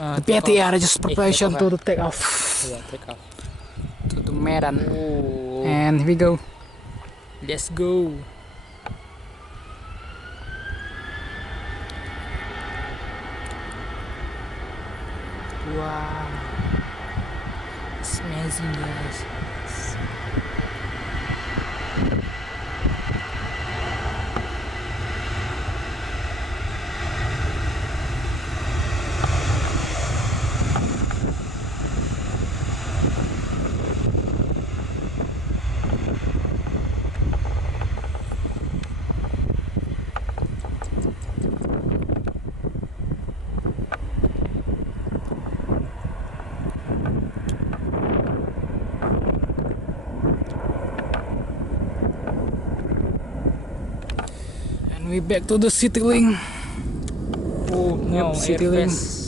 The PTR just preparation to take off. Yeah, take off. To the Medan. Oh. And here we go. Let's go. Wow. It's amazing, guys. And we back to the city link. Oh no, Yep, city link. airface.